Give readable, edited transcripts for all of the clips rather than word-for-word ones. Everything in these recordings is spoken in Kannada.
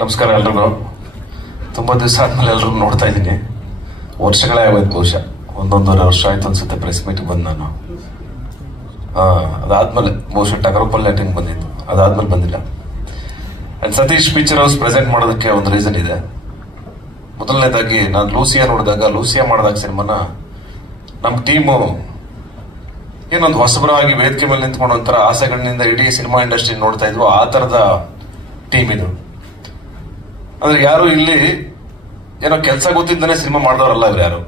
ನಮಸ್ಕಾರ ಎಲ್ರಿಗೂ. ತುಂಬಾ ದಿವಸ ಆದ್ಮೇಲೆ ಎಲ್ರು ನೋಡ್ತಾ ಇದ್ದೀನಿ. ವರ್ಷಗಳೇ ಆಗೋಯ್ತು, ಬಹುಶಃ 1.5 ವರ್ಷ ಆಯ್ತು ಅನ್ಸುತ್ತೆ ಪ್ರೆಸ್ ಮೀಟ್ ಬಂದು ನಾನು. ಅದಾದ್ಮೇಲೆ ಬಹುಶಃ ಟಗರಪಲ್ಲಿ ಅಟೆಂಡ್ ಬಂದಿದ್ದು, ಅದಾದ್ಮೇಲೆ ಬಂದಿಲ್ಲ. And Satish picture house present ಮಾಡೋದಕ್ಕೆ ಒಂದು ರೀಸನ್ ಇದೆ. ಮೊದಲನೇದಾಗಿ ನಾನು ಲೂಸಿಯಾ ಮಾಡಿದಾಗ ಸಿನಿಮಾನ ನಮ್ಮ ಟೀಮು ಏನೊಂದು ಹೊಸಬರಾಗಿ ವೇದಿಕೆ ಮೇಲೆ ನಿಂತ್ಕೊಂಡು ಒಂಥರ ಆಸೆಗಳಿಂದ ಇಡೀ ಸಿನಿಮಾ ಇಂಡಸ್ಟ್ರಿ ನೋಡ್ತಾ ಇದ್ವು. ಆ ತರದ ಟೀಮ್ ಇದು. ಅಂದ್ರೆ ಯಾರು ಇಲ್ಲಿ ಏನೋ ಕೆಲಸ ಗೊತ್ತಿದ್ದಾನೆ ಸಿನಿಮಾ ಮಾಡಿದವರಲ್ಲ ಇವ್ರು ಯಾರು.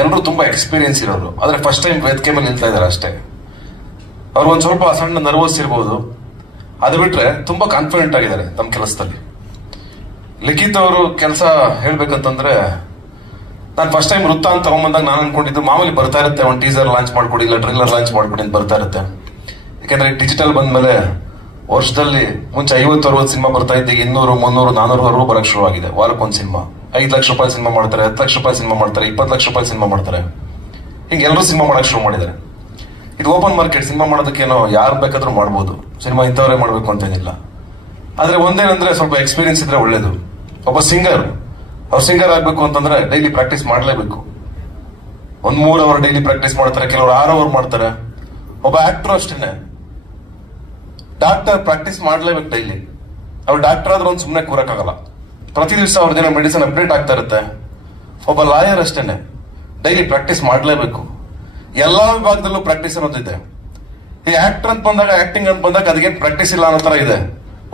ಎಲ್ಲರೂ ತುಂಬಾ ಎಕ್ಸ್ಪೀರಿಯನ್ಸ್ ಇರೋರು. ಆದ್ರೆ ಫಸ್ಟ್ ಟೈಮ್ ವೇದಿಕೆ ಮೇಲೆ ನಿಲ್ತಾ ಇದಾರೆ ಅಷ್ಟೇ. ಅವ್ರು ಒಂದ್ ಸ್ವಲ್ಪ ಸಣ್ಣ ನರ್ವಸ್ ಇರ್ಬೋದು. ಅದು ಬಿಟ್ರೆ ತುಂಬಾ ಕಾನ್ಫಿಡೆಂಟ್ ಆಗಿದ್ದಾರೆ ತಮ್ಮ ಕೆಲಸದಲ್ಲಿ. ಲಿಖಿತ್ ಅವರು ಕೆಲಸ ಹೇಳ್ಬೇಕಂತಂದ್ರೆ, ನಾನು ಫಸ್ಟ್ ಟೈಮ್ ವೃತ್ತ ಅಂತ ತಗೊಂಬಂದಾಗ ನಾನು ಅನ್ಕೊಂಡಿದ್ದು ಮಾಮೂಲಿ ಬರ್ತಾ ಇರುತ್ತೆ, ಒಂದು ಟೀಸರ್ ಲಾಂಚ್ ಮಾಡ್ಕೊಡಿ, ಇಲ್ಲ ಟ್ರೈಲರ್ ಲಾಂಚ್ ಮಾಡ್ಕೊಡಿ ಅಂತ ಬರ್ತಾ ಇರುತ್ತೆ. ಯಾಕಂದ್ರೆ ಡಿಜಿಟಲ್ ಬಂದ್ಮೇಲೆ ವರ್ಷದಲ್ಲಿ ಮುಂಚೆ 50-60 ಸಿನಿಮಾ ಬರ್ತಾ ಇದ್ದೀಗ 200, 300, 400 ಬರಕ್ ಶುರು ಆಗಿದೆ. ವಾರಕ್ಕೊಂದು ಸಿನಿಮಾ. 5 ಲಕ್ಷ ರೂಪಾಯಿ ಸಿನಿಮಾ ಮಾಡ್ತಾರೆ, 10 ಲಕ್ಷ ರೂಪಾಯಿ ಸಿನಿಮಾ ಮಾಡ್ತಾರೆ, 20 ಲಕ್ಷ ರೂಪಾಯಿ ಸಿನಿಮಾ ಮಾಡ್ತಾರೆ. ಹಿಂಗೆ ಎಲ್ಲರೂ ಸಿನಿಮಾ ಮಾಡಕ್ ಶುರು ಮಾಡಿದ್ದಾರೆ. ಇದು ಓಪನ್ ಮಾರ್ಕೆಟ್. ಸಿನಿಮಾ ಮಾಡೋದಕ್ಕೇನೋ ಯಾರು ಬೇಕಾದ್ರೂ ಮಾಡ್ಬೋದು. ಸಿನಿಮಾ ಇಂಥವರೇ ಮಾಡ್ಬೇಕು ಅಂತೇನಿಲ್ಲ. ಆದ್ರೆ ಒಂದೇನಂದ್ರೆ ಸ್ವಲ್ಪ ಎಕ್ಸ್ಪೀರಿಯನ್ಸ್ ಇದ್ರೆ ಒಳ್ಳೇದು. ಒಬ್ಬ ಸಿಂಗರ್, ಅವ್ರು ಸಿಂಗರ್ ಆಗ್ಬೇಕು ಅಂತಂದ್ರೆ ಡೈಲಿ ಪ್ರಾಕ್ಟೀಸ್ ಮಾಡ್ಲೇಬೇಕು. 1-3 ಅವರ್ ಡೈಲಿ ಪ್ರಾಕ್ಟೀಸ್ ಮಾಡ್ತಾರೆ, ಕೆಲವರು 6 ಅವರ್ ಮಾಡ್ತಾರೆ. ಒಬ್ಬ ಆಕ್ಟರ್ ಅಷ್ಟೇನೆ. ಡಾಕ್ಟರ್ ಪ್ರಾಕ್ಟೀಸ್ ಮಾಡ್ಲೇಬೇಕು ಡೈಲಿ. ಅವ್ರು ಡಾಕ್ಟರ್ ಆದ್ರೆ ಒಂದು ಸುಮ್ಮನೆ ಕೂರಕ್ಕಾಗಲ್ಲ. ಪ್ರತಿ ದಿವಸ ಅವ್ರದ್ದೇನೋ ಮೆಡಿಸಿನ್ ಅಪ್ಡೇಟ್ ಆಗ್ತಾ ಇರುತ್ತೆ. ಒಬ್ಬ ಲಾಯರ್ ಅಷ್ಟೇನೆ, ಡೈಲಿ ಪ್ರಾಕ್ಟೀಸ್ ಮಾಡ್ಲೇಬೇಕು. ಎಲ್ಲಾ ವಿಭಾಗದಲ್ಲೂ ಪ್ರಾಕ್ಟೀಸ್ ಅನ್ನೋದಿದೆ. ಈ ಆಕ್ಟರ್ ಅಂತ ಬಂದಾಗ, ಆಕ್ಟಿಂಗ್ ಅಂತ ಬಂದಾಗ ಅದಕ್ಕೇನು ಪ್ರಾಕ್ಟೀಸ್ ಇಲ್ಲ ಅನ್ನೋ ತರ ಇದೆ.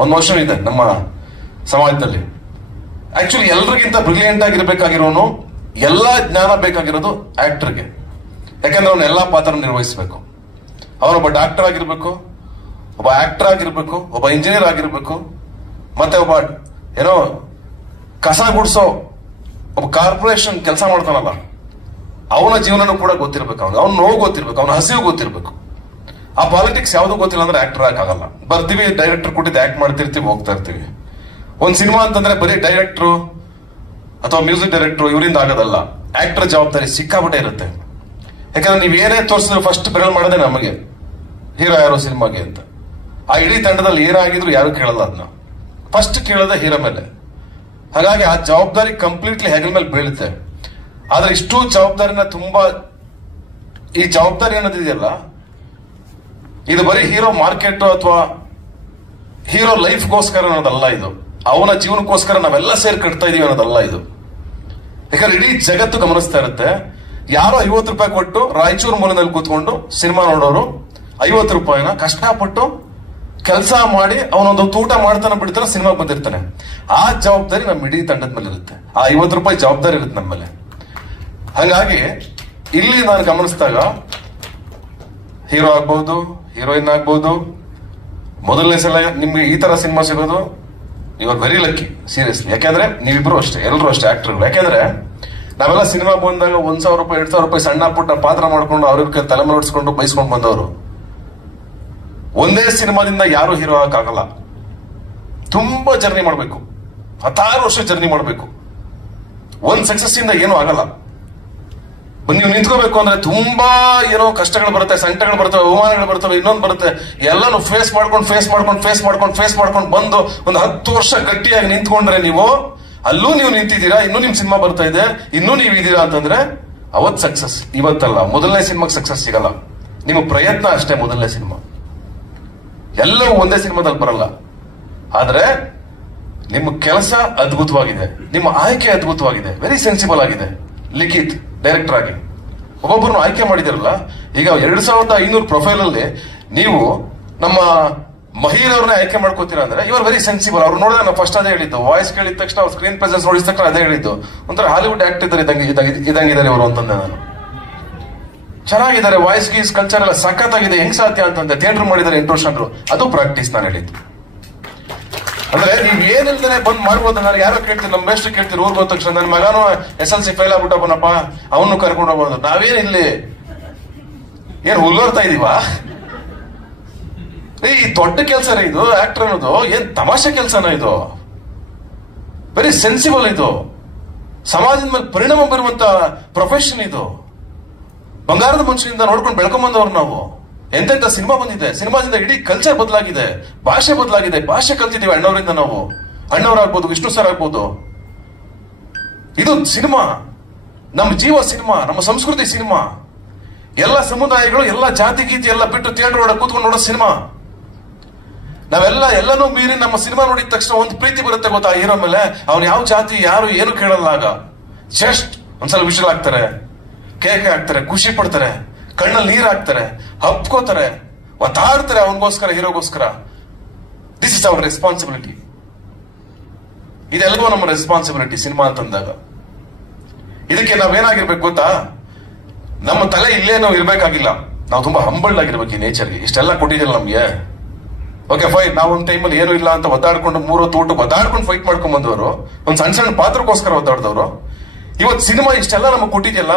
ಒಂದು ವರ್ಷ ಇದೆ ನಮ್ಮ ಸಮಾಜದಲ್ಲಿ. ಆಕ್ಚುಲಿ ಎಲ್ರಿಗಿಂತ ಬ್ರಿಲಿಯಂಟ್ ಆಗಿರ್ಬೇಕಾಗಿರೋನು, ಎಲ್ಲಾ ಜ್ಞಾನ ಬೇಕಾಗಿರೋದು ಆಕ್ಟರ್ಗೆ. ಯಾಕಂದ್ರೆ ಅವನು ಎಲ್ಲಾ ಪಾತ್ರ ನಿರ್ವಹಿಸಬೇಕು. ಅವನೊಬ್ಬ ಡಾಕ್ಟರ್ ಆಗಿರ್ಬೇಕು, ಒಬ್ಬ ಆಕ್ಟರ್ ಆಗಿರ್ಬೇಕು, ಒಬ್ಬ ಇಂಜಿನಿಯರ್ ಆಗಿರ್ಬೇಕು, ಮತ್ತೆ ಒಬ್ಬ ಏನೋ ಕಸ ಗುಡಿಸೋ ಒಬ್ಬ ಕಾರ್ಪೊರೇಷನ್ ಕೆಲಸ ಮಾಡ್ತಾನಲ್ಲ, ಅವನ ಜೀವನನೂ ಕೂಡ ಗೊತ್ತಿರ್ಬೇಕು. ಅವ್ನ ನೋವು ಗೊತ್ತಿರ್ಬೇಕು, ಅವನ ಹಸಿವು ಗೊತ್ತಿರ್ಬೇಕು. ಆ ಪಾಲಿಟಿಕ್ಸ್ ಯಾವ್ದು ಗೊತ್ತಿಲ್ಲ ಅಂದ್ರೆ ಆಕ್ಟರ್ ಆಗಲ್ಲ. ಬರ್ತೀವಿ, ಡೈರೆಕ್ಟರ್ ಕೊಟ್ಟಿದ್ದು ಆಕ್ಟ್ ಮಾಡ್ತಿರ್ತೀವಿ, ಹೋಗ್ತಾ ಇರ್ತೀವಿ. ಒಂದ್ ಸಿನಿಮಾ ಅಂತಂದ್ರೆ ಬರೀ ಡೈರೆಕ್ಟ್ರು ಅಥವಾ ಮ್ಯೂಸಿಕ್ ಡೈರೆಕ್ಟ್ರು ಇವರಿಂದ ಆಗೋದಲ್ಲ. ಆಕ್ಟರ್ ಜವಾಬ್ದಾರಿ ಸಿಕ್ಕಾಪಟ್ಟೆ ಇರುತ್ತೆ. ಯಾಕಂದ್ರೆ ನೀವ್ ಏನೇ ತೋರಿಸಿದ್ರು ಫಸ್ಟ್ ಬೆರಳು ಮಾಡೋದೇ ನಮಗೆ, ಹೀರೋ ಯಾರು ಸಿನಿಮಾಗೆ ಅಂತ. ಆ ಇಡೀ ತಂಡದಲ್ಲಿ ಏನಾಗಿದ್ರು ಯಾರು ಕೇಳಲ್ಲ. ಅದನ್ನ ಫಸ್ಟ್ ಕೇಳೋದೇ ಹೀರೋ ಮೇಲೆ. ಹಾಗಾಗಿ ಆ ಜವಾಬ್ದಾರಿ ಕಂಪ್ಲೀಟ್ಲಿ ಹೆಗಲ ಮೇಲೆ ಬೀಳುತ್ತೆ. ಆದ್ರೆ ಇಷ್ಟು ಜವಾಬ್ದಾರಿನ ಈ ಜವಾಬ್ದಾರಿ ಅನ್ನೋದಿದೆಯಲ್ಲ, ಇದು ಬರೀ ಹೀರೋ ಮಾರ್ಕೆಟ್ ಅಥವಾ ಹೀರೋ ಲೈಫ್ಗೋಸ್ಕರ ಅನ್ನೋದಲ್ಲ. ಇದು ಅವನ ಜೀವನಕ್ಕೋಸ್ಕರ ನಾವೆಲ್ಲ ಸೇರಿ ಕಟ್ತಾ ಇದೀವಿ ಅನ್ನೋದಲ್ಲ ಇದು. ಯಾಕಂದ್ರೆ ಇಡೀ ಜಗತ್ತು ಗಮನಿಸ್ತಾ ಇರುತ್ತೆ. ಯಾರೋ 50 ರೂಪಾಯಿ ಕೊಟ್ಟು ರಾಯಚೂರು ಮೂಲದಲ್ಲಿ ಕೂತ್ಕೊಂಡು ಸಿನಿಮಾ ನೋಡೋರು 50 ರೂಪಾಯಿನ ಕಷ್ಟಪಟ್ಟು ಕೆಲಸ ಮಾಡಿ ಅವನೊಂದು ಊಟ ಮಾಡ್ತಾನೆ ಬಿಡ್ತಾನೆ, ಸಿನಿಮಾ ಬಂದಿರ್ತಾನೆ. ಆ ಜವಾಬ್ದಾರಿ ನಮ್ಮ ಇಡೀ ತಂಡದ ಮೇಲೆ ಇರುತ್ತೆ. ಆ 50 ರೂಪಾಯಿ ಜವಾಬ್ದಾರಿ ಇರುತ್ತೆ ನಮ್ಮ ಮೇಲೆ. ಹಾಗಾಗಿ ಇಲ್ಲಿ ನಾನು ಗಮನಿಸಿದಾಗ ಹೀರೋ ಆಗ್ಬಹುದು, ಹೀರೋಯಿನ್ ಆಗ್ಬಹುದು, ಮೊದಲನೇ ಸಲ ನಿಮ್ಗೆ ಈ ತರ ಸಿನಿಮಾ ಸಿಗೋದು you are very lucky, seriously. ಯಾಕಂದ್ರೆ ನೀವಿಬ್ರು ಅಷ್ಟೇ, ಎಲ್ಲರೂ ಅಷ್ಟೇ ಆಕ್ಟರ್ಗಳು. ಯಾಕಂದ್ರೆ ನಾವೆಲ್ಲ ಸಿನಿಮಾ ಬಂದಾಗ 1,000 ರೂಪಾಯಿ 2,000 ರೂಪಾಯಿ ಸಣ್ಣ ಪುಟ್ಟ ಪಾತ್ರ ಮಾಡ್ಕೊಂಡು ಅವ್ರ ತಲೆಮರೆಸ್ಕೊಂಡು ಬೈಸ್ಕೊಂಡು ಬಂದವರು. ಒಂದೇ ಸಿನಿಮಾದಿಂದ ಯಾರು ಹೀರೋ ಆಗಕ್ಕಾಗಲ್ಲ. ತುಂಬಾ ಜರ್ನಿ ಮಾಡಬೇಕು, 16 ವರ್ಷ ಜರ್ನಿ ಮಾಡಬೇಕು. ಒಂದ್ ಸಕ್ಸಸ್ ಇಂದ ಏನೂ ಆಗಲ್ಲ. ನೀವು ನಿಂತ್ಕೋಬೇಕು ಅಂದ್ರೆ ತುಂಬಾ ಏನೋ ಕಷ್ಟಗಳು ಬರುತ್ತೆ, ಸಂಕಟಗಳು ಬರ್ತವೆ, ಅವಮಾನಗಳು ಬರ್ತವೆ, ಇನ್ನೊಂದು ಬರುತ್ತೆ. ಎಲ್ಲಾನು ಫೇಸ್ ಮಾಡ್ಕೊಂಡು ಬಂದು ಒಂದು 10 ವರ್ಷ ಗಟ್ಟಿಯಾಗಿ ನಿಂತ್ಕೊಂಡ್ರೆ ನೀವು ನಿಂತಿದ್ದೀರಾ, ಇನ್ನೂ ನಿಮ್ ಸಿನಿಮಾ ಬರ್ತಾ ಇದೆ, ಇನ್ನೂ ನೀವು ಇದೀರಾ ಅಂತಂದ್ರೆ ಅವತ್ ಸಕ್ಸಸ್. ಇವತ್ತಲ್ಲ, ಮೊದಲನೇ ಸಿನಿಮಾಗೆ ಸಕ್ಸಸ್ ಸಿಗಲ್ಲ. ನಿಮ್ಮ ಪ್ರಯತ್ನ ಅಷ್ಟೇ ಮೊದಲನೇ ಸಿನಿಮಾ. ಎಲ್ಲವೂ ಒಂದೇ ಸಿನಿಮಾದಲ್ಲಿ ಬರಲ್ಲ. ಆದ್ರೆ ನಿಮ್ಮ ಕೆಲಸ ಅದ್ಭುತವಾಗಿದೆ, ನಿಮ್ಮ ಆಯ್ಕೆ ಅದ್ಭುತವಾಗಿದೆ, ವೆರಿ ಸೆನ್ಸಿಬಲ್ ಆಗಿದೆ. ಲಿಖಿತ್ ಡೈರೆಕ್ಟರ್ ಆಗಿ ಒಬ್ಬೊಬ್ಬರನ್ನು ಆಯ್ಕೆ ಮಾಡಿದಿರಲ್ಲ. ಈಗ 2,500 ಪ್ರೊಫೈಲ್ ಅಲ್ಲಿ ನೀವು ನಮ್ಮ ಮಹೀರ್ ಅವ್ರನ್ನ ಆಯ್ಕೆ ಮಾಡ್ಕೋತೀರಾ ಅಂದ್ರೆ ಇವರು ವೆರಿ ಸೆನ್ಸಿಬಲ್. ಅವ್ರು ನೋಡಿದ್ರೆ ನಾವು ಫಸ್ಟ್ ಅದೇ ಹೇಳಿದ್ದು, ವಾಯ್ಸ್ ಕೇಳಿದ ತಕ್ಷಣ, ಅವ್ರು ಸ್ಕ್ರೀನ್ ಪ್ರೆಸೆನ್ಸ್ ನೋಡಿದ ತಕ್ಷಣ ಅದೇ ಹೇಳಿದ್ದು. ಒಂಥರ ಹಾಲಿವುಡ್ ಆಕ್ಟರ್ ಇದಂಗಿದ್ದಾರೆ ಇವರು ಅಂತಂದೆ ನಾನು. ಚೆನ್ನಾಗಿದ್ದಾರೆ, ವಾಯ್ಸ್ ಗೀಸ್ ಕಲ್ಚರ್ ಎಲ್ಲ ಸಖತ್ತಾಗಿದೆ, ಹೆಂಗ್ ಸಾಧ್ಯ ಅಂತಂದೆ. ಥಿಯೇಟರ್ ಮಾಡಿದ್ದಾರೆ 8 ವರ್ಷ ಅಂದ್ರು. ಅದು ಪ್ರಾಕ್ಟೀಸ್ ನಾನು ಹೇಳಿದ್ದು. ಅಂದ್ರೆ ನೀವ್ ಏನಿಲ್ದೇನೆ ಬಂದ್ ಮಾಡ್ಬೋದು. ನಾನು ಯಾರೋ ಕೇಳ್ತೀನಿ, ನಮ್ಮ ಮೇಷ್ಟ್ರು ಕೇಳ್ತೀರಿ ಊರ್ಗೆ ಹೋದ ತಕ್ಷಣ, ನನ್ನ ಮಗನೂ SLC ಫೇಲ್ ಆಗ್ಬಿಟ್ಟಪ್ಪನಪ್ಪ, ಅವನು ಕರ್ಕೊಂಡು ಹೋಗ್ಬೋದು. ನಾವೇನ್ ಇಲ್ಲಿ ಏನ್ ಹುಲ್ಲೋರ್ತಾ ಇದೀವಾ? ಈ ದೊಡ್ಡ ಕೆಲಸ ಇದು ಆಕ್ಟರ್ ಅನ್ನೋದು. ಏನ್ ತಮಾಷೆ ಕೆಲಸನ ಇದು? Very sensible. ಇದು ಸಮಾಜದ ಮೇಲೆ ಪರಿಣಾಮ ಬೀರುವಂತ ಪ್ರೊಫೆಷನ್. ಇದು ಬಂಗಾರದ ಮನುಷ್ಯನಿಂದ ನೋಡ್ಕೊಂಡು ಬೆಳ್ಕೊಂಬಂದವ್ರು ನಾವು. ಎಂತೆಂತ ಸಿನಿಮಾ ಬಂದಿದೆ. ಸಿನಿಮಾದಿಂದ ಇಡೀ ಕಲ್ಚರ್ ಬದಲಾಗಿದೆ, ಭಾಷೆ ಬದಲಾಗಿದೆ. ಭಾಷೆ ಕಲ್ತಿದೀವಿ ಅಣ್ಣವರಿಂದ ನಾವು. ಅಣ್ಣವರಾಗ್ಬೋದು, ವಿಷ್ಣು ಸರ್ ಆಗ್ಬೋದು. ಇದು ಸಿನಿಮಾ, ನಮ್ಮ ಜೀವ ಸಿನಿಮಾ, ನಮ್ಮ ಸಂಸ್ಕೃತಿ ಸಿನಿಮಾ. ಎಲ್ಲ ಸಮುದಾಯಗಳು, ಎಲ್ಲ ಜಾತಿ ಗೀತಿ ಎಲ್ಲ ಬಿಟ್ಟು ಥಿಯೇಟರ್ ಒಳಗೆ ಕೂತ್ಕೊಂಡು ನೋಡೋ ಸಿನಿಮಾ. ಎಲ್ಲನೂ ಮೀರಿ ನಮ್ಮ ಸಿನಿಮಾ ನೋಡಿದ ತಕ್ಷಣ ಒಂದು ಪ್ರೀತಿ ಬರುತ್ತೆ ಗೊತ್ತಾ ಹೀರೋ ಮೇಲೆ. ಅವ್ನು ಯಾವ ಜಾತಿ ಯಾರು ಏನು ಕೇಳಲ್ಲ. ಆಗ ಜಸ್ಟ್ ಒಂದ್ಸಲ ವಿಷಲ್ ಆಗ್ತಾರೆ, ಕೇಕೆ ಹಾಕ್ತಾರೆ, ಖುಷಿ ಪಡ್ತಾರೆ, ಕಣ್ಣಲ್ಲಿ ನೀರು ಹಾಕ್ತಾರೆ, ಹಪ್ಕೋತಾರೆ, ಒತ್ತಾಡ್ತಾರೆ ಅವನಿಗೋಸ್ಕರ, ಹೀರೋಗೋಸ್ಕರ. This is our responsibility. ಇದೆಲ್ಲವೂ ನಮ್ಮ ರೆಸ್ಪಾನ್ಸಿಬಿಲಿಟಿ ಸಿನಿಮಾ ಅಂತಂದಾಗ. ಇದಕ್ಕೆ ನಾವೇನಾಗಿರ್ಬೇಕು ಗೊತ್ತಾ, ನಮ್ಮ ತಲೆ ಇಲ್ಲೇನೋ ಇರ್ಬೇಕಾಗಿಲ್ಲ, ನಾವು ತುಂಬಾ ಹಂಬಲ್ಡ್ ಆಗಿರ್ಬೇಕು ಈ ನೇಚರ್ಗೆ. ಇಷ್ಟೆಲ್ಲ ಕೊಟ್ಟಿದ್ದಿಲ್ಲ ನಮ್ಗೆ. ಓಕೆ ಫೈನ್, ನಾವು ಒಂದು ಟೈಮಲ್ಲಿ ಏನು ಇಲ್ಲ ಅಂತ ಒದ್ದಾಡ್ಕೊಂಡು 3 ಹೊತ್ತು ಊಟ ಒದ್ದಾಡ್ಕೊಂಡು ಫೈಟ್ ಮಾಡ್ಕೊಂಡ್ ಬಂದವರು, ಒಂದ್ ಸಣ್ಣ ಸಣ್ಣ ಪಾತ್ರಕ್ಕೋಸ್ಕರ ಒದ್ದಾಡ್ದವ್ರು. ಇವತ್ತು ಸಿನಿಮಾ ಇಷ್ಟೆಲ್ಲ ನಮಗೆ ಕೊಟ್ಟಿದ್ಯಲ್ಲ,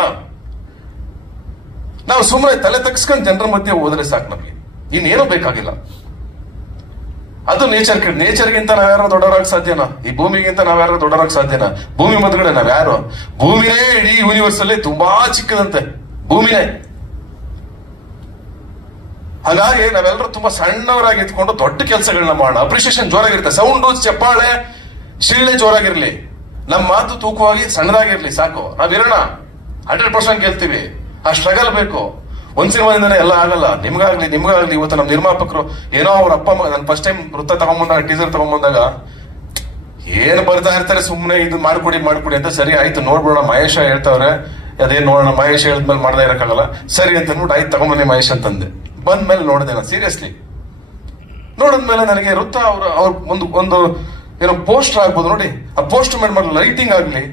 ನಾವು ಸುಮ್ಮನೆ ತಲೆ ತಗ್ಸ್ಕೊಂಡು ಜನರ ಮಧ್ಯೆ ಹೋದ್ರೆ ಸಾಕು, ನಮ್ಗೆ ಇನ್ನೇನೂ ಬೇಕಾಗಿಲ್ಲ. ಅದು ನೇಚರ್ಗಿಂತ ನಾವ್ಯಾರು ದೊಡ್ಡವರಾಗ ಸಾಧ್ಯನಾ? ಈ ಭೂಮಿಗಿಂತ ನಾವ್ಯಾರು ದೊಡ್ಡವರಾಗ ಸಾಧ್ಯನಾ? ಭೂಮಿ ಮದ್ಗಡೆ ನಾವ್ಯಾರು? ಭೂಮಿನೇ ಇಡೀ ಯೂನಿವರ್ಸ್ ಅಲ್ಲಿ ತುಂಬಾ ಚಿಕ್ಕದಂತೆ, ಭೂಮಿನೇ. ಹಾಗಾಗಿ ನಾವೆಲ್ಲರೂ ತುಂಬಾ ಸಣ್ಣವರಾಗಿ ಇದ್ಕೊಂಡು ದೊಡ್ಡ ಕೆಲಸಗಳನ್ನ ಮಾಡೋಣ. ಅಪ್ರಿಸಿಯೇಷನ್ ಜೋರಾಗಿರುತ್ತೆ, ಸೌಂಡು, ಚಪ್ಪಾಳೆ, ಶಿಳ್ಳೆ ಜೋರಾಗಿರ್ಲಿ, ನಮ್ಮ ಮಾತು ತೂಕವಾಗಿ ಸಣ್ಣದಾಗಿರ್ಲಿ ಸಾಕು. ನಾವಿರೋಣ, 100% ಗೆಲ್ತೀವಿ. ಆ ಸ್ಟ್ರಗಲ್ ಬೇಕು. ಒಂದ್ ಸಿನಿಮಾದಿಂದನೇ ಎಲ್ಲ ಆಗಲ್ಲ. ನಿಮ್ಗಾಗ್ಲಿ ಇವತ್ತು ನಮ್ಮ ನಿರ್ಮಾಪಕರು ಏನೋ ಅವ್ರ ಅಪ್ಪ ನಾನು ಫಸ್ಟ್ ಟೈಮ್ ವೃತ್ತ ತಗೊಂಬಂದಾಗ, ಟೀಸರ್ ತಗೊಂಬಂದಾಗ ಏನ್ ಬರ್ತಾ ಇರ್ತಾರೆ, ಸುಮ್ನೆ ಇದು ಮಾಡ್ಕೊಡಿ ಅಂತ. ಸರಿ ಆಯ್ತು ನೋಡ್ಬಿಡೋಣ, ಮಹೇಶ ಹೇಳ್ತಾವ್ರೆ, ಅದೇನ್ ನೋಡೋಣ, ಮಹೇಶ್ ಹೇಳಿದ್ಮೇಲೆ ಮಾಡದೇ ಇರಕ್ಕಾಗಲ್ಲ, ಸರಿ ಅಂತ ಅಂದ್ಬಿಟ್ಟು ಆಯ್ತು ತಗೊಂಬನ್ನಿ ಮಹೇಶ್ ಅಂತಂದೆ. ಬಂದ್ಮೇಲೆ ನೋಡಿದೆ ನಾನು ಸೀರಿಯಸ್ಲಿ. ನೋಡಿದ್ಮೇಲೆ ನನಗೆ ವೃತ್ತ ಅವ್ರ ಒಂದು ಏನೋ ಪೋಸ್ಟರ್ ಆಗ್ಬೋದು ನೋಡಿ, ಆ ಪೋಸ್ಟರ್ ಮೇಲೆ ಲೈಟಿಂಗ್ ಆಗ್ಲಿ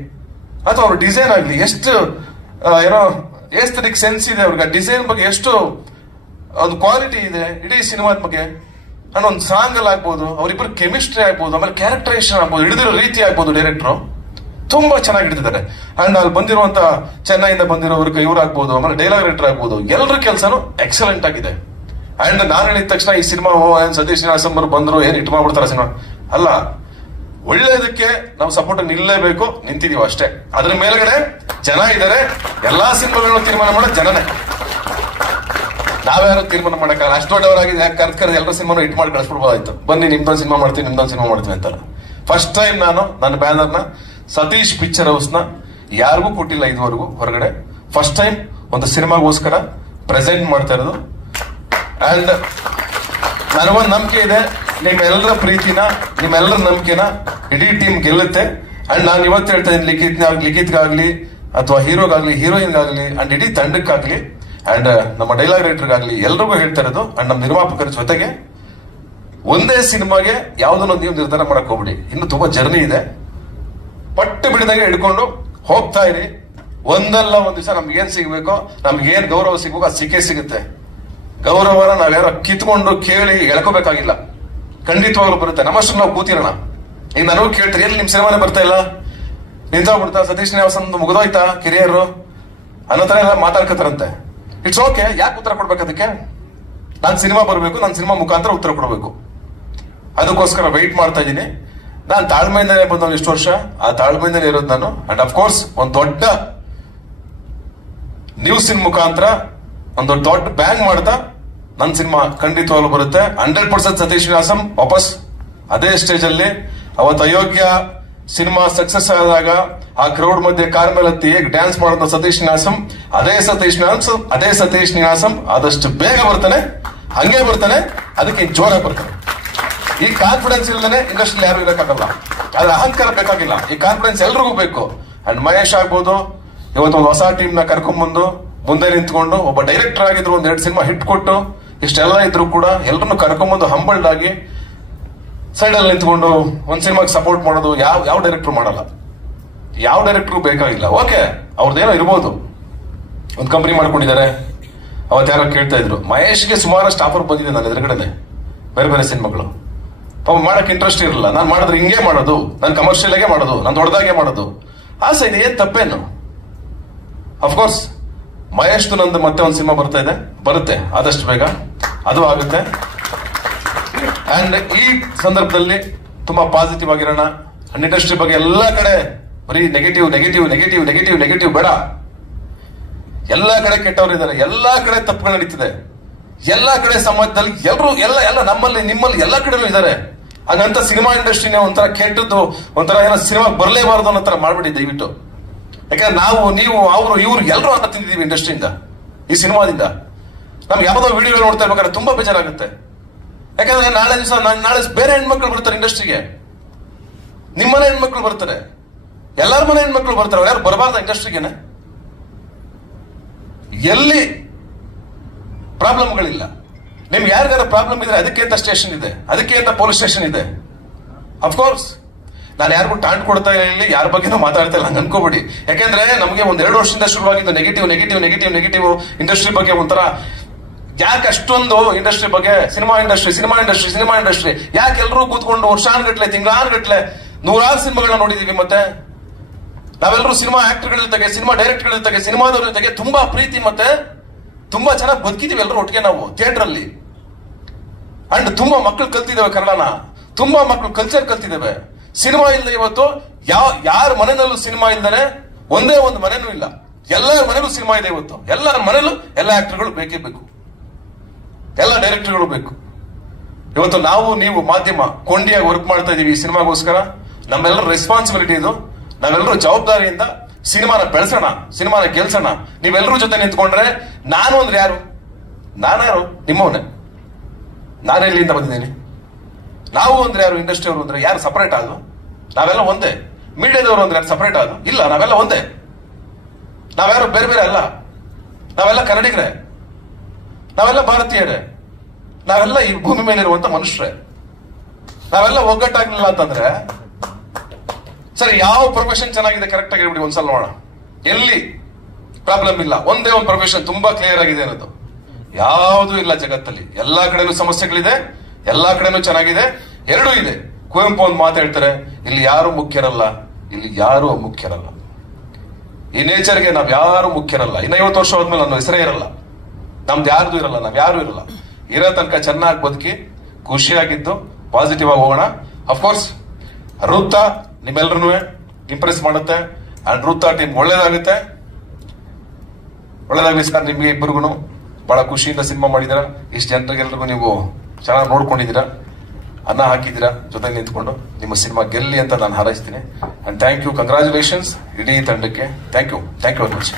ಅಥವಾ ಅವ್ರ ಡಿಸೈನ್ ಆಗ್ಲಿ, ಎಷ್ಟು ಏನೋ ಏಸ್ಥೆಟಿಕ್ ಸೆನ್ಸ್ ಇದೆ ಅವ್ರಿಗೆ. ಡಿಸೈನ್ ಬಗ್ಗೆ ಎಷ್ಟು ಅದು ಕ್ವಾಲಿಟಿ ಇದೆ ಇಡೀ ಸಿನಿಮಾದ ಬಗ್ಗೆ. ಅಂಡ್ ಒಂದು ಸಾಂಗ್ ಅಲ್ಲಿ ಆಗ್ಬೋದು, ಅವ್ರಿಬ್ಬರು ಕೆಮಿಸ್ಟ್ರಿ ಆಗ್ಬೋದು, ಆಮೇಲೆ ಕ್ಯಾರೆಕ್ಟರೈಸೇಷನ್ ಆಗ್ಬೋದು, ಹಿಡಿದಿರೋ ರೀತಿ ಆಗ್ಬೋದು, ಡೈರೆಕ್ಟ್ರು ತುಂಬಾ ಚೆನ್ನಾಗಿ ಹಿಡಿದಿದ್ದಾರೆ. ಅಂಡ್ ಅಲ್ಲಿ ಬಂದಿರುವಂತ ಚೆನ್ನೈಯಿಂದ ಬಂದಿರೋರ್ಗೆ ಇವ್ರಾಗ್ಬೋದು, ಆಮೇಲೆ ಡೈಲಾಗ್ ರೈಟರ್ ಆಗ್ಬೋದು, ಎಲ್ಲರ ಕೆಲಸನೂ ಎಕ್ಸಲೆಂಟ್ ಆಗಿದೆ. ಅಂಡ್ ನಾನು ಹೇಳಿದ ತಕ್ಷಣ ಈ ಸಿನಿಮಾ ಸತೀಶ್ ಶ್ರೀನಿವಾಸಂ ಅವರು ಬಂದ್ರು ಏನ್ ಇಟ್ಟು ಮಾಡ್ಬಿಡ್ತಾರೆ ಸಿನಿಮಾ ಅಲ್ಲ. ಒಳ್ಳೇದಕ್ಕೆ ನಾವು ಸಪೋರ್ಟ್ ನಿಲ್ಲೇಬೇಕು, ನಿಂತಿದೀವಿ ಅಷ್ಟೇ. ಅದ್ರ ಮೇಲ್ಗಡೆ ಜನ ಇದ್ದಾರೆ. ಎಲ್ಲಾ ಸಿನಿಮಾಗಳನ್ನು ತೀರ್ಮಾನ ಮಾಡೋ ಜನನೇ, ನಾವ್ಯಾರು ತೀರ್ಮಾನ ಮಾಡಕ್ಕಾಗಲ್ಲ. ಅಷ್ಟು ದೊಡ್ಡವರಾಗಿದೆ, ಯಾಕೆ ಕರ್ದು ಎಲ್ಲರ ಸಿನಿಮಾನು ಹಿಟ್ ಮಾಡಿ ಕಳಿಸ್ಬಿಡ್ಬೋದಾಯ್ತು. ಬನ್ನಿ ನಿಮ್ದೊಂದು ಸಿನಿಮಾ ಮಾಡ್ತೀನಿ ಅಂತಲ್ಲ. ಫಸ್ಟ್ ಟೈಮ್ ನಾನು ನನ್ನ ಬ್ಯಾನರ್ನ ಸತೀಶ್ ಪಿಕ್ಚರ್ ಹೌಸ್ ನ ಯಾರಿಗೂ ಕೊಟ್ಟಿಲ್ಲ ಇದುವರೆಗೂ ಹೊರಗಡೆ. ಫಸ್ಟ್ ಟೈಮ್ ಒಂದು ಸಿನಿಮಾಗೋಸ್ಕರ ಪ್ರೆಸೆಂಟ್ ಮಾಡ್ತಾ ಇರೋದು. ಅಂಡ್ ನನಗೊಂದು ನಂಬಿಕೆ ಇದೆ, ನಿಮ್ಮೆಲ್ಲರ ಪ್ರೀತಿನ, ನಿಮ್ಮೆಲ್ಲರ ನಂಬಿಕೆನ ಇಡೀ ಟೀಮ್ ಗೆಲ್ಲುತ್ತೆ. ಅಂಡ್ ನಾನು ಇವತ್ತು ಹೇಳ್ತಾ ಇದ್ದೀನಿ, ಲಿಖಿತ್ಗಾಗ್ಲಿ ಅಥವಾ ಹೀರೋಗಾಗ್ಲಿ, ಹೀರೋಯಿನ್ಗಾಗ್ಲಿ, ಅಂಡ್ ಇಡೀ ತಂಡಕ್ಕಾಗ್ಲಿ, ಅಂಡ್ ನಮ್ಮ ಡೈಲಾಗ್ ರೈಟರ್ಗಾಗ್ಲಿ, ಎಲ್ರಿಗೂ ಹೇಳ್ತಾ ಇರೋದು. ಅಂಡ್ ನಮ್ಮ ನಿರ್ಮಾಪಕರ ಜೊತೆಗೆ ಒಂದೇ ಸಿನಿಮಾಗೆ ಯಾವ್ದನ್ನೋ ನೀವು ನಿರ್ಧಾರ ಮಾಡಕ್ ಹೋಗ್ಬಿಡಿ. ಇನ್ನು ತುಂಬಾ ಜರ್ನಿ ಇದೆ. ಪಟ್ಟು ಬಿಡಿದಾಗೆ ಹಿಡ್ಕೊಂಡು ಹೋಗ್ತಾ ಇರಿ. ಒಂದಲ್ಲ ಒಂದ್ ದಿವಸ ನಮ್ಗೇನ್ ಸಿಗ್ಬೇಕೋ, ನಮ್ಗೇನ್ ಗೌರವ ಸಿಗ್ಬೇಕು, ಅದು ಸಿಕ್ಕೇ ಸಿಗುತ್ತೆ. ಗೌರವನ ನಾವ್ಯಾರೋ ಕಿತ್ಕೊಂಡು ಕೇಳಿ ಎಳ್ಕೋಬೇಕಾಗಿಲ್ಲ, ಖಂಡಿತವಾಗ್ಲೂ ಬರುತ್ತೆ. ನಮ್ಮಷ್ಟು ನಾವು ಕೂತಿರೋಣ. ಈಗ ನನಗೂ ಕೇಳ್ತೀರಿ, ಎಲ್ಲಿ ನಿಮ್ ಸಿನಿಮಾನೇ ಬರ್ತಾ ಇಲ್ಲ, ನಿಂತೋಗ್ಬಿಡ್ತಾ, ಸತೀಶ್ ಶ್ರೀನಿವಾಸನ್ ಮುಗಿದೋಯ್ತಾ ಕೆರಿಯರ್ ಅನ್ನೋ ತರ ಎಲ್ಲ ಮಾತಾಡ್ಕತಾರಂತೆ. ಇಟ್ಸ್ ಓಕೆ, ಯಾಕೆ ಉತ್ತರ ಕೊಡ್ಬೇಕು ಅದಕ್ಕೆ? ನಾನ್ ಸಿನಿಮಾ ಬರ್ಬೇಕು, ನಾನು ಸಿನಿಮಾ ಮುಖಾಂತರ ಉತ್ತರ ಕೊಡಬೇಕು. ಅದಕ್ಕೋಸ್ಕರ ವೆಯ್ಟ್ ಮಾಡ್ತಾ ಇದ್ದೀನಿ. ನಾನು ತಾಳ್ಮೆಯಿಂದಾನೆ ಬಂದವನು ಇಷ್ಟು ವರ್ಷ, ಆ ತಾಳ್ಮೆಯಿಂದಾನೆ ಇರೋದು ನಾನು. ಅಂಡ್ ಅಫ್ಕೋರ್ಸ್ ಒಂದು ದೊಡ್ಡ ನ್ಯೂಸಿನ ಮುಖಾಂತರ ಒಂದು ದೊಡ್ಡ ಬ್ಯಾಂಗ್ ಮಾಡ್ತಾ ನನ್ನ ಸಿನಿಮಾ ಖಂಡಿತವಾಗ್ಲೂ ಬರುತ್ತೆ. 100% ಸತೀಶ್ ಶ್ರೀನಿವಾಸಂ ವಾಪಸ್ ಅದೇ ಸ್ಟೇಜ್ ಅಲ್ಲಿ. ಅವತ್ತು ಅಯೋಗ್ಯ ಸಿನಿಮಾ ಸಕ್ಸಸ್ ಆದಾಗ ಆ ಕ್ರೌಡ್ ಮಧ್ಯೆ ಕಾರ್ ಮೇಲೆ ಹತ್ತಿ ಹೇಗೆ ಡ್ಯಾನ್ಸ್ ಮಾಡೋದು ಸತೀಶ್ ಶ್ರೀನಿವಾಸಂ, ಅದೇ ಸತೀಶ್ ಶ್ರೀನಿವಾಸಂ ಆದಷ್ಟು ಬೇಗ ಬರ್ತಾನೆ, ಹಂಗೆ ಬರ್ತಾನೆ, ಅದಕ್ಕೆ ಜೋರಾಗಿ ಬರ್ತಾನೆ. ಈ ಕಾನ್ಫಿಡೆನ್ಸ್ ಇಲ್ಲದೆ ಇಂಡಸ್ಟ್ರಿ ಯಾರು ಇರಕ್ಕಾಗಲ್ಲ. ಅದ್ರ ಅಹಂಕಾರ ಬೇಕಾಗಿಲ್ಲ, ಈ ಕಾನ್ಫಿಡೆನ್ಸ್ ಎಲ್ರಿಗೂ ಬೇಕು. ಅಂಡ್ ಮಹೇಶ್ ಆಗ್ಬೋದು, ಇವತ್ತೊಂದು ಹೊಸ ಟೀಮ್ ನ ಕರ್ಕೊಂಡ್ಬಂದು ಮುಂದೆ ನಿಂತ್ಕೊಂಡು ಒಬ್ಬ ಡೈರೆಕ್ಟರ್ ಆಗಿದ್ರು, 1-2 ಸಿನಿಮಾ ಹಿಟ್ ಕೊಟ್ಟು ಇಷ್ಟೆಲ್ಲ ಇದ್ರು ಕೂಡ ಎಲ್ಲರನ್ನು ಕರ್ಕೊಂಡ್ಬಂದು ಹಂಬಲ್ಡ್ ಆಗಿ ಸೈಡ್ ಅಲ್ಲಿ ನಿಂತ್ಕೊಂಡು ಒಂದ್ ಸಿನಿಮಾಗೆ ಸಪೋರ್ಟ್ ಮಾಡೋದು ಯಾವ ಡೈರೆಕ್ಟರ್ ಮಾಡಲ್ಲ, ಯಾವ ಡೈರೆಕ್ಟರ್ ಬೇಕಾಗಿಲ್ಲ. ಓಕೆ, ಅವ್ರದ್ದೇನೋ ಇರ್ಬೋದು, ಒಂದು ಕಂಪನಿ ಮಾಡ್ಕೊಂಡಿದ್ದಾರೆ. ಅವತ್ತು ಯಾರೋ ಕೇಳ್ತಾ ಇದ್ರು, ಮಹೇಶ್ಗೆ ಸುಮಾರಷ್ಟು ಆಫರ್ ಬಂದಿದೆ ನನ್ನ ಎದುರುಗಡೆನೆ, ಬೇರೆ ಬೇರೆ ಸಿನಿಮಾಗಳು. ಪಾಪ ಮಾಡಕ್ ಇಂಟ್ರೆಸ್ಟ್ ಇರಲ್ಲ. ನಾನು ಮಾಡಿದ್ರೆ ಹಿಂಗೆ ಮಾಡೋದು, ನಾನು ಕಮರ್ಷಿಯಲ್ ಆಗೇ ಮಾಡೋದು, ನಾನು ದೊಡ್ಡದಾಗೆ ಮಾಡೋದು. ಆಸೆ ಇದೆ, ಏನ್ ತಪ್ಪೇನು? ಅಫ್ಕೋರ್ಸ್ ಮಹೇಶ್ದು ನಂದು ಮತ್ತೆ ಒಂದು ಸಿನಿಮಾ ಬರ್ತಾ ಇದೆ, ಬರುತ್ತೆ ಆದಷ್ಟು ಬೇಗ, ಅದು ಆಗುತ್ತೆ. ಅಂಡ್ ಈ ಸಂದರ್ಭದಲ್ಲಿ ತುಂಬಾ ಪಾಸಿಟಿವ್ ಆಗಿರೋಣ. ಅಂಡ್ ಇಂಡಸ್ಟ್ರಿ ಬಗ್ಗೆ ಎಲ್ಲಾ ಕಡೆ ಬರೀ ನೆಗೆಟಿವ್ ಬೇಡ. ಎಲ್ಲಾ ಕಡೆ ಕೆಟ್ಟವರು ಇದ್ದಾರೆ, ಎಲ್ಲಾ ಕಡೆ ತಪ್ಪುಗಳು ನಡೀತಿದೆ, ಎಲ್ಲಾ ಕಡೆ ಸಮಾಜದಲ್ಲಿ ಎಲ್ಲರೂ ಎಲ್ಲ ನಮ್ಮಲ್ಲಿ ನಿಮ್ಮಲ್ಲಿ ಎಲ್ಲಾ ಕಡೆನೂ ಇದ್ದಾರೆ. ಹಂಗಂತ ಸಿನಿಮಾ ಇಂಡಸ್ಟ್ರಿನೇ ಒಂಥರ ಕೆಟ್ಟದ್ದು, ಒಂಥರ ಏನೋ ಸಿನಿಮಾ ಬರಲೇಬಾರದು ಅನ್ನೋ ತರ ಮಾಡ್ಬಿಡಿ ದಯವಿಟ್ಟು. ಯಾಕಂದ್ರೆ ನಾವು, ನೀವು, ಅವರು, ಇವ್ರು ಎಲ್ಲರೂ ಅನ್ನ ತಿಂದಿದ್ದೀವಿ ಇಂಡಸ್ಟ್ರಿಯಿಂದ, ಈ ಸಿನಿಮಾದಿಂದ. ನಮ್ಗೆ ಯಾವುದೋ ವಿಡಿಯೋ ನೋಡ್ತಾ ಇರ್ಬೇಕಾದ್ರೆ ತುಂಬಾ ಬೇಜಾರಾಗುತ್ತೆ. ಯಾಕಂದ್ರೆ ನಾಳೆ ಬೇರೆ ಹೆಣ್ಮಕ್ಳು ಬರ್ತಾರೆ ಇಂಡಸ್ಟ್ರಿಗೆ, ನಿಮ್ಮನೆ ಹೆಣ್ಮಕ್ಳು ಬರ್ತಾರೆ, ಎಲ್ಲರ ಮನೆ ಹೆಣ್ಮಕ್ಳು ಬರ್ತಾರೆ. ಅವ್ರು ಯಾರು ಬರಬಾರ್ದ ಇಂಡಸ್ಟ್ರಿಗೆನೆ? ಎಲ್ಲಿ ಪ್ರಾಬ್ಲಮ್ಗಳಿಲ್ಲ. ನಿಮ್ಗೆ ಯಾರಿಗಾರ ಪ್ರಾಬ್ಲಮ್ ಇದ್ರೆ ಅದಕ್ಕೆ ಅಂತ ಸ್ಟೇಷನ್ ಇದೆ, ಅದಕ್ಕೆ ಅಂತ ಪೊಲೀಸ್ ಸ್ಟೇಷನ್ ಇದೆ. ಅಫ್ಕೋರ್ಸ್ ನಾನು ಯಾರಿಗೂ ಟಾಂಟ್ ಕೊಡ್ತಾ ಇಲ್ಲ, ಯಾರ ಬಗ್ಗೆನೂ ಮಾತಾಡ್ತಾ ಇಲ್ಲ, ಹಂಗೆ ಅನ್ಕೋಬಿಡಿ. ಯಾಕೆಂದ್ರೆ ನಮಗೆ ಒಂದ್ 2 ವರ್ಷದಿಂದ ಶುರುವಾಗಿದ್ದು ನೆಗೆಟಿವ್ ಇಂಡಸ್ಟ್ರಿ ಬಗ್ಗೆ. ಒಂಥರ ಯಾಕೆ ಅಷ್ಟೊಂದು ಇಂಡಸ್ಟ್ರಿ ಬಗ್ಗೆ, ಸಿನಿಮಾ ಇಂಡಸ್ಟ್ರಿ ಯಾಕೆ ಎಲ್ಲರೂ ಕೂತ್ಕೊಂಡು ವರ್ಷಾನ್ಗಟ್ಲೆ, ತಿಂಗಳಾನ್ಗಟ್ಲೆ 100 ಸಿನಿಮಾಗಳನ್ನ ನೋಡಿದೀವಿ. ಮತ್ತೆ ನಾವೆಲ್ಲರೂ ಸಿನಿಮಾ ಆಕ್ಟರ್ಗಳ ಜೊತೆಗೆ, ಸಿನಿಮಾ ಡೈರೆಕ್ಟರ್ಗಳ ಜೊತೆಗೆ, ಸಿನಿಮಾದವ್ರ ಜೊತೆಗೆ ತುಂಬಾ ಪ್ರೀತಿ ಮತ್ತೆ ತುಂಬಾ ಚೆನ್ನಾಗಿ ಬದುಕಿದೀವಿ ಎಲ್ಲರೂ ಒಟ್ಟಿಗೆ ನಾವು ಥಿಯೇಟರ್ ಅಲ್ಲಿ. ಅಂಡ್ ತುಂಬಾ ಮಕ್ಕಳು ಕಲ್ತಿದ್ದೇವೆ ಕನ್ನಡನ, ತುಂಬಾ ಮಕ್ಕಳು ಕಲ್ಚರ್ ಕಲ್ತಿದ್ದೇವೆ. ಸಿನಿಮಾ ಇಲ್ಲದೆ ಇವತ್ತು ಯಾರ ಮನೆಯಲ್ಲೂ ಸಿನಿಮಾ ಇಲ್ದೇನೆ ಒಂದೇ ಒಂದು ಮನೆನೂ ಇಲ್ಲ. ಎಲ್ಲರ ಮನೇಲೂ ಸಿನಿಮಾ ಇದೆ ಇವತ್ತು. ಎಲ್ಲರ ಮನೇಲೂ ಎಲ್ಲ ಆಕ್ಟರ್ಗಳು ಬೇಕೇ ಬೇಕು, ಎಲ್ಲ ಡೈರೆಕ್ಟರ್ಗಳು ಬೇಕು. ಇವತ್ತು ನಾವು ನೀವು ಮಾಧ್ಯಮ ಕೊಂಡಿಯಾಗಿ ವರ್ಕ್ ಮಾಡ್ತಾ ಇದೀವಿ ಈ ಸಿನಿಮಾಗೋಸ್ಕರ. ನಮ್ಮೆಲ್ಲರ ರೆಸ್ಪಾನ್ಸಿಬಿಲಿಟಿ ಇದು. ನಾವೆಲ್ಲರೂ ಜವಾಬ್ದಾರಿಯಿಂದ ಸಿನಿಮಾನ ಬೆಳೆಸೋಣ, ಸಿನಿಮಾನ ಗೆಲ್ಸೋಣ. ನೀವೆಲ್ಲರೂ ಜೊತೆ ನಿಂತ್ಕೊಂಡ್ರೆ ನಾನು ಅಂದ್ರೆ ಯಾರು? ನಾನ್ಯಾರು? ನಿಮ್ಮವನೇ. ನಾನೆಲ್ಲಿಂದ ಬಂದಿದ್ದೀನಿ? ನಾವು ಅಂದ್ರೆ ಯಾರು? ಇಂಡಸ್ಟ್ರಿ ಅವರು ಅಂದ್ರೆ ಯಾರು ಸಪರೇಟ್ ಆದ್ರು? ನಾವೆಲ್ಲ ಒಂದೇ. ಮೀಡಿಯಾದವರು ಅಂದ್ರೆ ಯಾರು ಸಪರೇಟ್ ಆದ್ರು? ಇಲ್ಲ, ನಾವೆಲ್ಲ ಒಂದೇ. ನಾವ್ಯಾರು ಬೇರೆ ಬೇರೆ ಅಲ್ಲ. ನಾವೆಲ್ಲ ಕನ್ನಡಿಗರೇ, ನಾವೆಲ್ಲ ಭಾರತೀಯರೇ, ನಾವೆಲ್ಲ ಈ ಭೂಮಿ ಮೇಲಿರುವಂತ ಮನುಷ್ಯರೇ. ನಾವೆಲ್ಲ ಒಗ್ಗಟ್ಟಾಗ್ಲಿಲ್ಲ ಅಂತಂದ್ರೆ ಸರಿ, ಯಾವ ಪ್ರೊಫೆಷನ್ ಚೆನ್ನಾಗಿದೆ ಕರೆಕ್ಟ್ ಆಗಿ ಹೇಳ್ಬಿಡಿ ಒಂದ್ಸಲ ನೋಡೋಣ. ಎಲ್ಲಿ ಪ್ರಾಬ್ಲಮ್ ಇಲ್ಲ? ಒಂದೇ ಒಂದು ಪ್ರೊಫೆಷನ್ ತುಂಬಾ ಕ್ಲಿಯರ್ ಆಗಿದೆ ಅನ್ನೋದು ಯಾವುದೂ ಇಲ್ಲ ಜಗತ್ತಲ್ಲಿ. ಎಲ್ಲಾ ಕಡೆನೂ ಸಮಸ್ಯೆಗಳಿದೆ, ಎಲ್ಲಾ ಕಡೆನೂ ಚೆನ್ನಾಗಿದೆ, ಎರಡೂ ಇದೆ. ಕುವೆಂಪು ಒಂದು ಮಾತು ಹೇಳ್ತಾರೆ, ಇಲ್ಲಿ ಯಾರು ಮುಖ್ಯರಲ್ಲ, ಇಲ್ಲಿ ಯಾರು ಮುಖ್ಯರಲ್ಲ. ಈ ನೇಚರ್ಗೆ ನಾವ್ ಯಾರು ಮುಖ್ಯರಲ್ಲ. 50 ವರ್ಷ ಹೋದ್ಮೇಲೆ ನನ್ನ ಹೆಸರೇ ಇರಲ್ಲ, ನಮ್ದು ಯಾರ್ದು ಇರಲ್ಲ, ನಾವ್ ಯಾರು ಇರಲ್ಲ. ಇರೋ ತನಕ ಚೆನ್ನಾಗಿ ಬದುಕಿ ಖುಷಿಯಾಗಿದ್ದು ಪಾಸಿಟಿವ್ ಆಗಿ ಹೋಗೋಣ. ಅಫ್ಕೋರ್ಸ್ ವೃತ್ತ ನಿಮ್ಮೆಲ್ಲರೂ ಇಂಪ್ರೆಸ್ ಮಾಡುತ್ತೆ. ಅಂಡ್ ವೃತ್ತ ಟೀಮ್ ಒಳ್ಳೇದಾಗುತ್ತೆ. ಒಳ್ಳೇದಾಗ್ಲಿ ಸರ್. ನಿಮ್ಗೆ ಇಬ್ಬರಿಗೂ ಬಹಳ ಖುಷಿಯಿಂದ ಸಿನಿಮಾ ಮಾಡಿದಿರ. ಇಷ್ಟು ಜನರಿಗೆಲ್ರಿಗೂ ನೀವು ಚೆನ್ನಾಗಿ ನೋಡ್ಕೊಂಡಿದ್ದೀರಾ, ಅನ್ನ ಹಾಕಿದ್ದೀರಾ, ಜೊತೆ ನಿಂತ್ಕೊಂಡು. ನಿಮ್ಮ ಸಿನಿಮಾ ಗೆಲ್ಲಿ ಅಂತ ನಾನು ಹಾರೈಸ್ತೀನಿ. ಅಂಡ್ ಥ್ಯಾಂಕ್ ಯು, ಕಂಗ್ರಾಚುಲೇಷನ್ಸ್ ಇಡೀ ತಂಡಕ್ಕೆ. Thank you very much.